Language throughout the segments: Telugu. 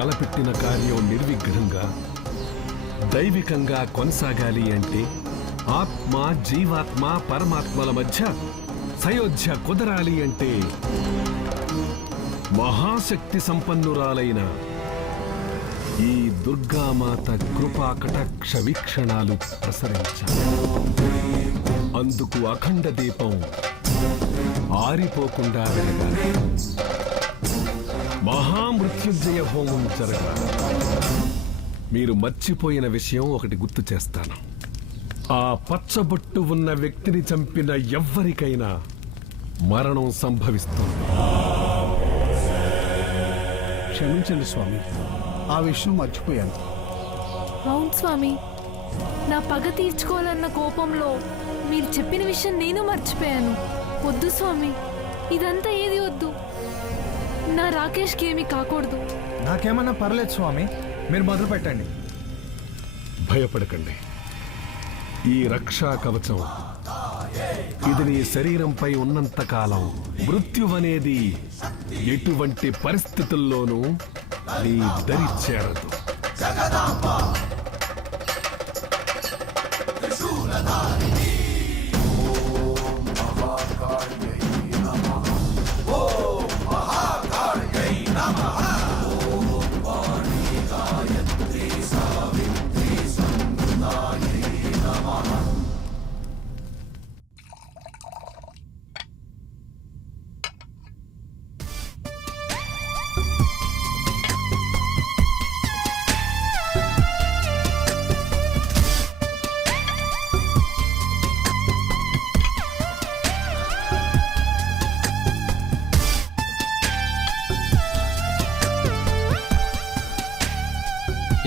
తలపెట్టిన కార్యం నిర్విఘ్నంగా దైవికంగా కొనసాగాలి అంటే ఆత్మ జీవాత్మ పరమాత్మల మధ్య సయోధ్య కుదరాలి అంటే మహాశక్తి సంపన్నురాలైన ఈ దుర్గామాత కృపా కటాక్ష వీక్షణాలు ప్రసరించాలి. అందుకు అఖండ దీపం ఆరిపోకుండా వెలగాలి. మహామృత్యుంజయ హోమం జరగాలి. మీరు మర్చిపోయిన విషయం ఒకటి గుర్తు చేస్తాను. ఆ పచ్చబొట్టు ఉన్న వ్యక్తిని చంపిన ఎవ్వరికైనా మరణం సంభవిస్తుంది. క్షమించండి స్వామి, ఆ విషయం మర్చిపోయాను. అవును స్వామి, నా పగ తీర్చుకోవాలన్న కోపంలో మీరు చెప్పిన విషయం నేను మర్చిపోయాను. వద్దు స్వామి, ఇదంతా ఏది వద్దు. నా రాకేష్కి ఏమీ కాకూడదు. నాకేమన్నా పర్లేదు స్వామి, మీరు మొదలు పెట్టండి. భయపడకండి. ఈ రక్షా కవచం ఇది నీ శరీరంపై ఉన్నంత కాలం మృత్యువనేది ఎటువంటి పరిస్థితుల్లోనూ నీ దరి చేరదు.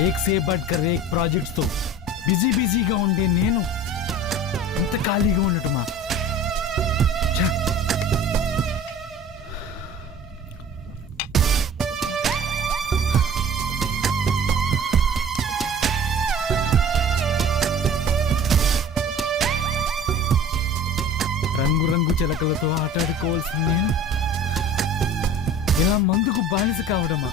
एक से बढ़कर एक ప్రాజెక్ట్స్ తో బిజీగా ఉండే నేను ఇంత ఖాళీగా ఉండటమా? రంగు చిలకలతో ఆటాడుకోవాల్సింది నేను ఇలా మందుకు బానిస కావడమా?